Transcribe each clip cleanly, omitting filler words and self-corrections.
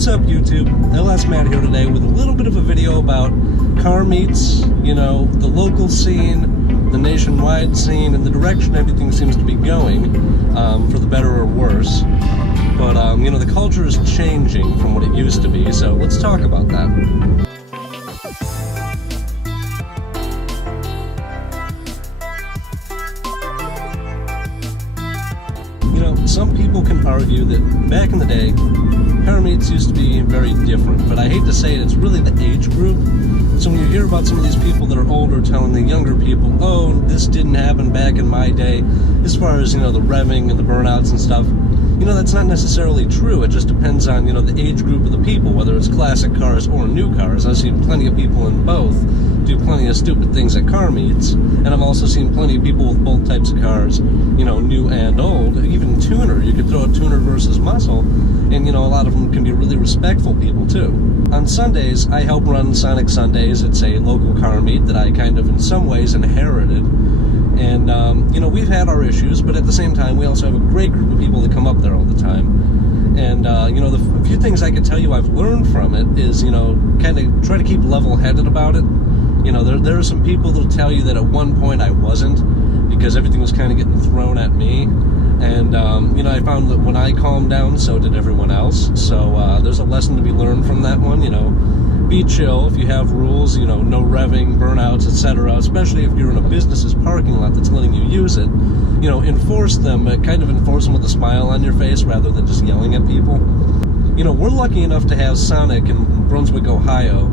What's up, YouTube? LS Matt here today with a little bit of a video about car meets, the local scene, the nationwide scene, and the direction everything seems to be going, for the better or worse. But, the culture is changing from what it used to be, so let's talk about that. Some people can argue that back in the day, car meets used to be very different, but I hate to say it, it's really the age group. So when you hear about some of these people that are older telling the younger people, oh, this didn't happen back in my day, as far as, the revving and the burnouts and stuff, that's not necessarily true. It just depends on, the age group of the people, whether it's classic cars or new cars. I've seen plenty of people in both do plenty of stupid things at car meets, and I've also seen plenty of people with both types of cars, new and old, even tuner. You could throw a tuner versus muscle, and a lot of them can be really respectful people too. On Sundays, I help run Sonic Sundays. It's a local car meet that I kind of in some ways inherited, and we've had our issues, but at the same time we also have a great group of people that come up there all the time. And the few things I can tell you I've learned from it is kind of try to keep level-headed about it. There are some people that'll tell you that at one point I wasn't, because everything was kind of getting thrown at me. And, I found that when I calmed down, so did everyone else. So, there's a lesson to be learned from that one, Be chill if you have rules, no revving, burnouts, etc. Especially if you're in a business's parking lot that's letting you use it. Enforce them, kind of enforce them with a smile on your face rather than just yelling at people. We're lucky enough to have Sonic in Brunswick, Ohio,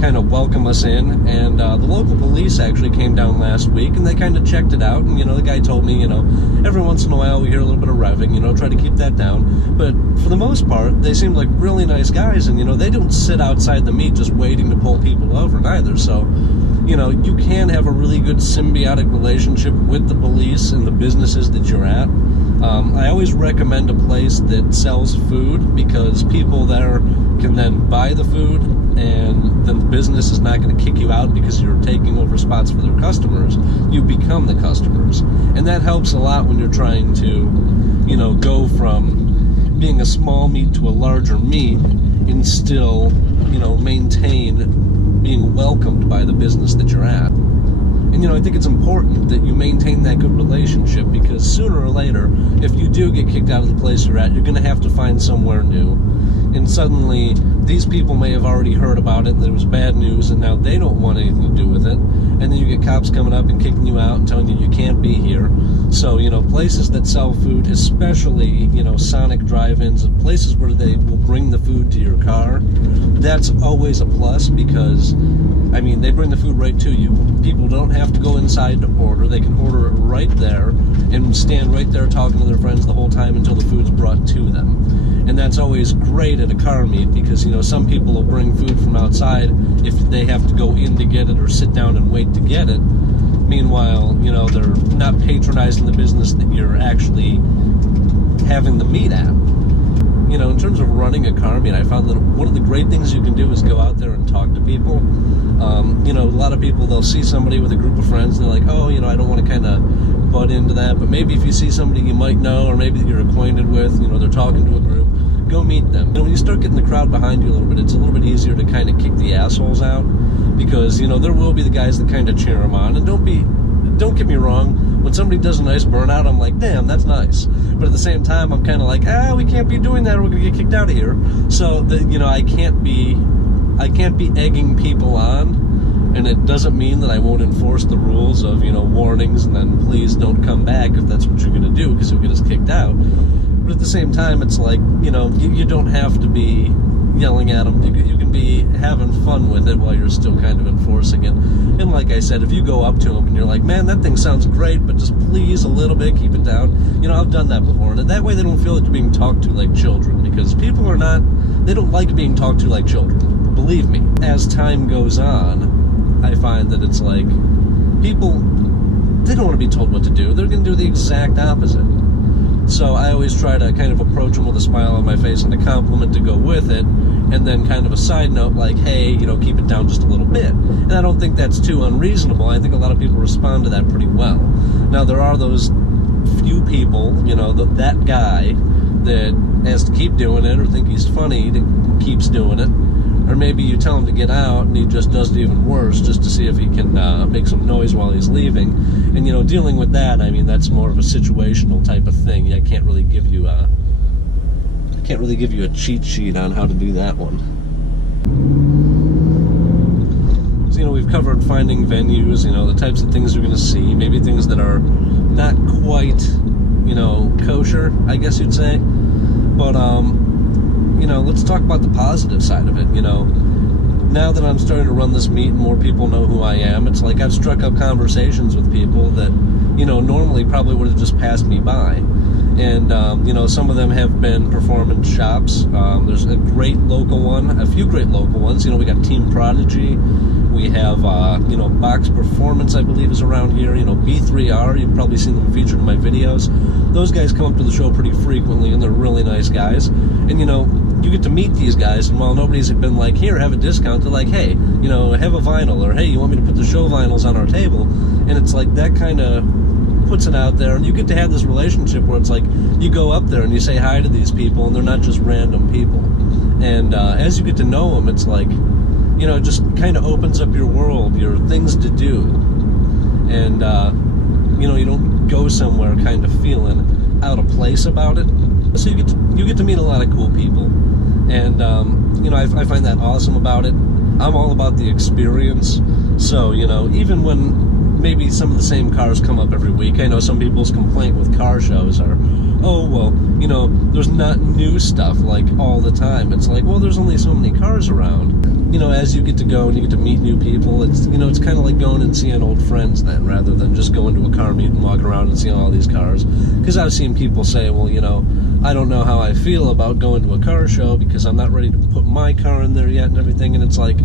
kind of welcome us in, and the local police actually came down last week, and they kind of checked it out, and the guy told me, every once in a while we hear a little bit of revving, try to keep that down, but for the most part, they seemed like really nice guys, and they don't sit outside the meet just waiting to pull people over neither, so, you can have a really good symbiotic relationship with the police and the businesses that you're at. I always recommend a place that sells food, because people there can then buy the food, and then the business is not going to kick you out because you're taking over spots for their customers. You become the customers. And that helps a lot when you're trying to, go from being a small meet to a larger meet and still, maintain being welcomed by the business that you're at. And, I think it's important that you maintain that good relationship, because sooner or later, if you do get kicked out of the place you're at, you're going to have to find somewhere new. And suddenly, these people may have already heard about it, and there was bad news, and now they don't want anything to do with it. And then you get cops coming up and kicking you out and telling you can't be here. So, places that sell food, especially, Sonic drive-ins, places where they will bring the food to your car, that's always a plus, because, they bring the food right to you. People don't have to go inside to order. They can order it right there and stand right there talking to their friends the whole time until the food's brought to them. And that's always great at a car meet, because, some people will bring food from outside if they have to go in to get it or sit down and wait to get it. Meanwhile, they're not patronizing the business that you're actually having the meet at. In terms of running a car meet, I found that one of the great things you can do is go out there and talk to people. A lot of people, they'll see somebody with a group of friends, and they're like, oh, I don't want to kind of butt into that, but maybe if you see somebody you might know, or maybe that you're acquainted with, they're talking to a group, go meet them. When you start getting the crowd behind you a little bit, it's a little bit easier to kind of kick the assholes out, because, there will be the guys that kind of cheer them on, and don't get me wrong, when somebody does a nice burnout, I'm like, damn, that's nice. But at the same time, I'm kind of like, we can't be doing that, or we're going to get kicked out of here. So, I can't be egging people on, and it doesn't mean that I won't enforce the rules of, warnings, and then please don't come back if that's what you're going to do, because you'll get us kicked out. But at the same time, it's like, you don't have to be yelling at them. You can be having fun with it while you're still kind of enforcing it. And like I said, if you go up to them and you're like, man, that thing sounds great, but just please a little bit, keep it down. I've done that before. And that way they don't feel like you're being talked to like children, because people they don't like being talked to like children. Believe me. As time goes on, I find that it's like, people, they don't want to be told what to do. They're going to do the exact opposite. So I always try to kind of approach them with a smile on my face and a compliment to go with it, and then kind of a side note like, hey, keep it down just a little bit. And I don't think that's too unreasonable. I think a lot of people respond to that pretty well. Now, there are those few people, that guy that has to keep doing it or think he's funny that keeps doing it. Or maybe you tell him to get out and he just does it even worse just to see if he can make some noise while he's leaving. And, dealing with that, I mean, that's more of a situational type of thing. I can't really give you a cheat sheet on how to do that one. So, we've covered finding venues, the types of things you're going to see, maybe things that are not quite, kosher, I guess you'd say. But, let's talk about the positive side of it. Now that I'm starting to run this meet and more people know who I am, it's like I've struck up conversations with people that, normally probably would have just passed me by. And, some of them have been performance shops. There's a few great local ones. We got Team Prodigy. We have, Box Performance, I believe, is around here. B3R, you've probably seen them featured in my videos. Those guys come up to the show pretty frequently, and they're really nice guys. And, you get to meet these guys, and while nobody's been like, here, have a discount, they're like, hey, have a vinyl, or hey, you want me to put the show vinyls on our table? And it's like, that kind of puts it out there, and you get to have this relationship where it's like, you go up there and you say hi to these people, and they're not just random people. And as you get to know them, it's like, it just kind of opens up your world, your things to do. And, you don't go somewhere kind of feeling out of place about it. So you get to meet a lot of cool people. And, I find that awesome about it. I'm all about the experience. So, even when maybe some of the same cars come up every week, I know some people's complaint with car shows are, oh, well, there's not new stuff like all the time. It's like, well, there's only so many cars around. As you get to go and you get to meet new people, it's, it's kind of like going and seeing old friends then, rather than just going to a car meet and walking around and seeing all these cars. Because I've seen people say, well, I don't know how I feel about going to a car show because I'm not ready to put my car in there yet and everything. And it's like,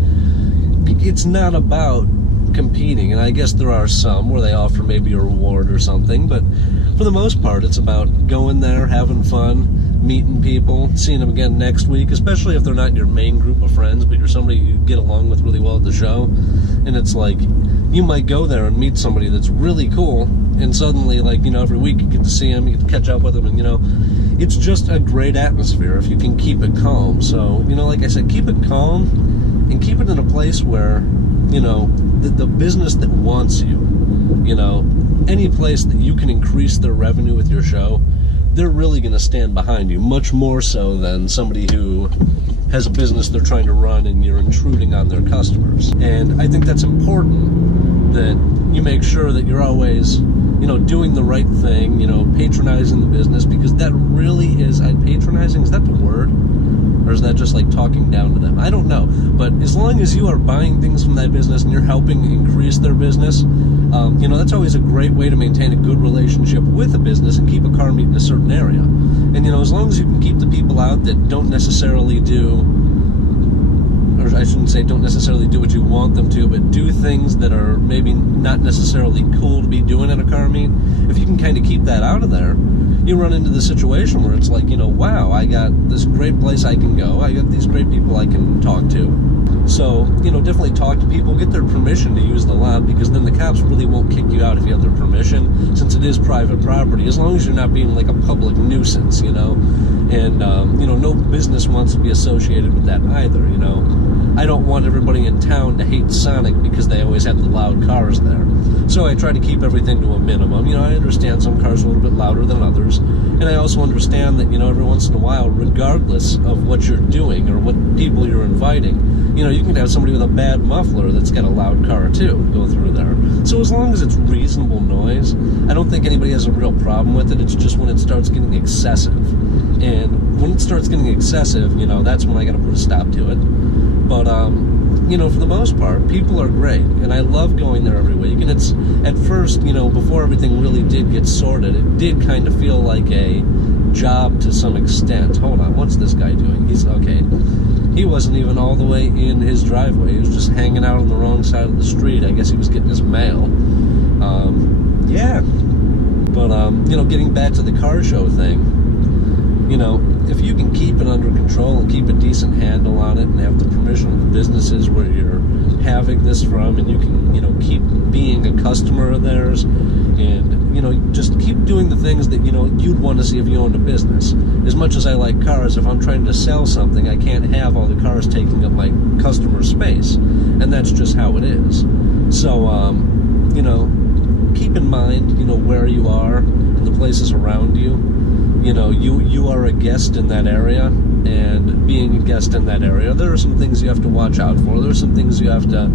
it's not about competing. And I guess there are some where they offer maybe a reward or something, but for the most part, it's about going there, having fun, meeting people, seeing them again next week, especially if they're not your main group of friends, but you're somebody you get along with really well at the show. And it's like, you might go there and meet somebody that's really cool, and suddenly, every week you get to see them, you get to catch up with them, and, it's just a great atmosphere if you can keep it calm. So, like I said, keep it calm, and keep it in a place where, the business that wants you, any place that you can increase their revenue with your show, they're really going to stand behind you, much more so than somebody who has a business they're trying to run and you're intruding on their customers. And I think that's important, that you make sure that you're always, doing the right thing, patronizing the business, because that really is, patronizing, is that the word? Or is that just like talking down to them? I don't know. But as long as you are buying things from that business and you're helping increase their business, that's always a great way to maintain a good relationship with a business and keep a car meet in a certain area. And, as long as you can keep the people out that don't necessarily do, or I shouldn't say don't necessarily do what you want them to, but do things that are maybe not necessarily cool to be doing at a car meet, if you can kind of keep that out of there, you run into the situation where it's like, wow, I got this great place I can go. I got these great people I can talk to. So, definitely talk to people, get their permission to use the lot, because then the cops really won't kick you out if you have their permission, since it is private property, as long as you're not being like a public nuisance, And, no business wants to be associated with that either, I don't want everybody in town to hate Sonic because they always have the loud cars there. So I try to keep everything to a minimum. I understand some cars are a little bit louder than others. And I also understand that, every once in a while, regardless of what you're doing or what people you're inviting, you can have somebody with a bad muffler that's got a loud car too go through there. So as long as it's reasonable noise, I don't think anybody has a real problem with it. It's just when it starts getting excessive. And when it starts getting excessive, that's when I got to put a stop to it. But, for the most part, people are great, and I love going there every week. And it's, at first, before everything really did get sorted, it did kind of feel like a job to some extent. Hold on, what's this guy doing? He's, okay, he wasn't even all the way in his driveway. He was just hanging out on the wrong side of the street. I guess he was getting his mail. Yeah. But, getting back to the car show thing, if you can keep it under control and keep a decent handle on it and have the permission of the businesses where you're having this from, and you can, keep being a customer of theirs, and, just keep doing the things that, you'd want to see if you owned a business. As much as I like cars, if I'm trying to sell something, I can't have all the cars taking up my customer space. And that's just how it is. So, keep in mind, where you are and the places around you. You are a guest in that area, and being a guest in that area, there are some things you have to watch out for. There are some things you have to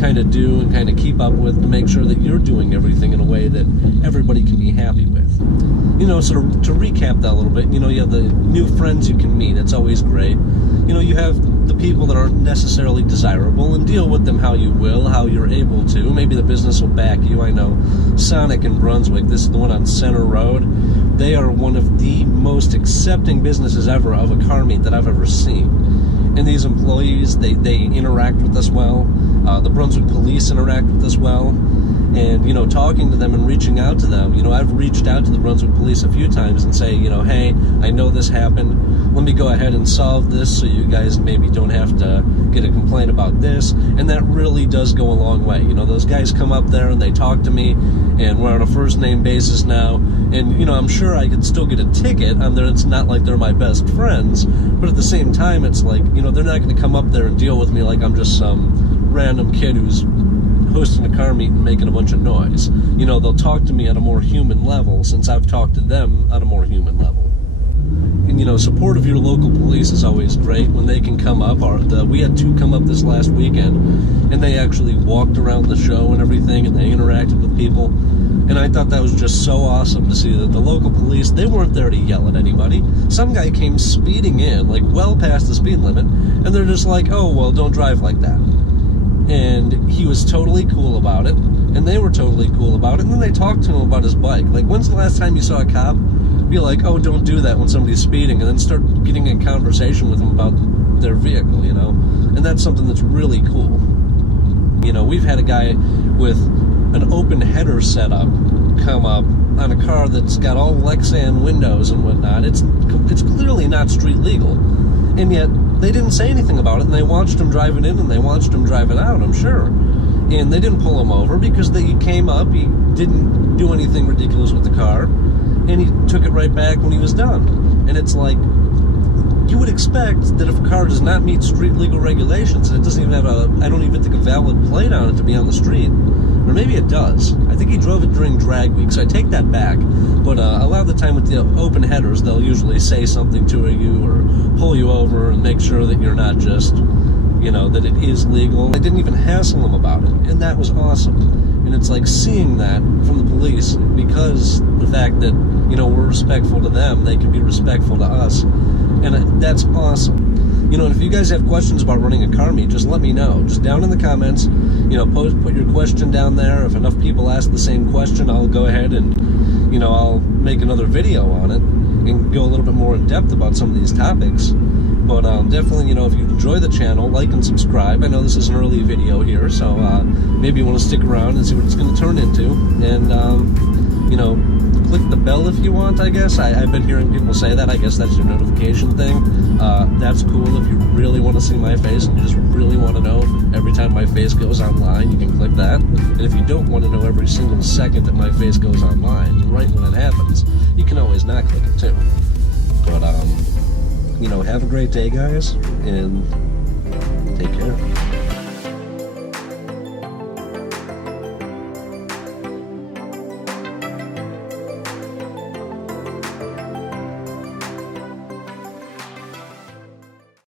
kind of do and kind of keep up with to make sure that you're doing everything in a way that everybody can be happy with. So to recap that a little bit, you have the new friends you can meet. It's always great. You have the people that aren't necessarily desirable, and deal with them how you will, how you're able to. Maybe the business will back you. I know Sonic in Brunswick, this is the one on Center Road. They are one of the most accepting businesses ever of a car meet that I've ever seen. And these employees, they interact with us well. The Brunswick police interact with us well. And, talking to them and reaching out to them, I've reached out to the Brunswick police a few times and say, hey, I know this happened. Let me go ahead and solve this so you guys maybe don't have to get a complaint about this. And that really does go a long way. Those guys come up there and they talk to me, and we're on a first name basis now. And, I'm sure I could still get a ticket. It's not like they're my best friends. But at the same time, it's like, they're not going to come up there and deal with me like I'm just some random kid who's hosting a car meet and making a bunch of noise. They'll talk to me at a more human level, since I've talked to them at a more human level. And, support of your local police is always great when they can come up. We had two come up this last weekend, and they actually walked around the show and everything, and they interacted with people. And I thought that was just so awesome to see that the local police, they weren't there to yell at anybody. Some guy came speeding in, like well past the speed limit, and they're just like, oh, well, don't drive like that. And he was totally cool about it, and they were totally cool about it, and then they talked to him about his bike. Like, when's the last time you saw a cop be like, oh, don't do that when somebody's speeding, and then start getting in conversation with them about their vehicle, And that's something that's really cool. We've had a guy with an open header setup come up on a car that's got all Lexan windows and whatnot. It's clearly not street legal, and yet they didn't say anything about it, and they watched him drive it in and they watched him drive it out, I'm sure. And they didn't pull him over because he came up, he didn't do anything ridiculous with the car, and he took it right back when he was done. And it's like, you would expect that if a car does not meet street legal regulations, and it doesn't even have I don't even think a valid plate on it to be on the street. Or maybe it does. I think he drove it during drag week, so I take that back. But a lot of the time with the open headers, they'll usually say something to you or pull you over and make sure that you're not just, that it is legal. I didn't even hassle him about it, and that was awesome. And it's like seeing that from the police, because the fact that, we're respectful to them, they can be respectful to us. And that's awesome. And if you guys have questions about running a car meet, just let me know. Just down in the comments, put your question down there. If enough people ask the same question, I'll go ahead and, I'll make another video on it and go a little bit more in depth about some of these topics. But definitely, if you enjoy the channel, like and subscribe. I know this is an early video here, so maybe you want to stick around and see what it's going to turn into. And, click the bell if you want, I guess. I've been hearing people say that. I guess that's your notification thing. That's cool if you really want to see my face and you just really want to know every time my face goes online, you can click that. And if you don't want to know every single second that my face goes online, right when it happens, you can always not click it too. But, have a great day, guys, and take care.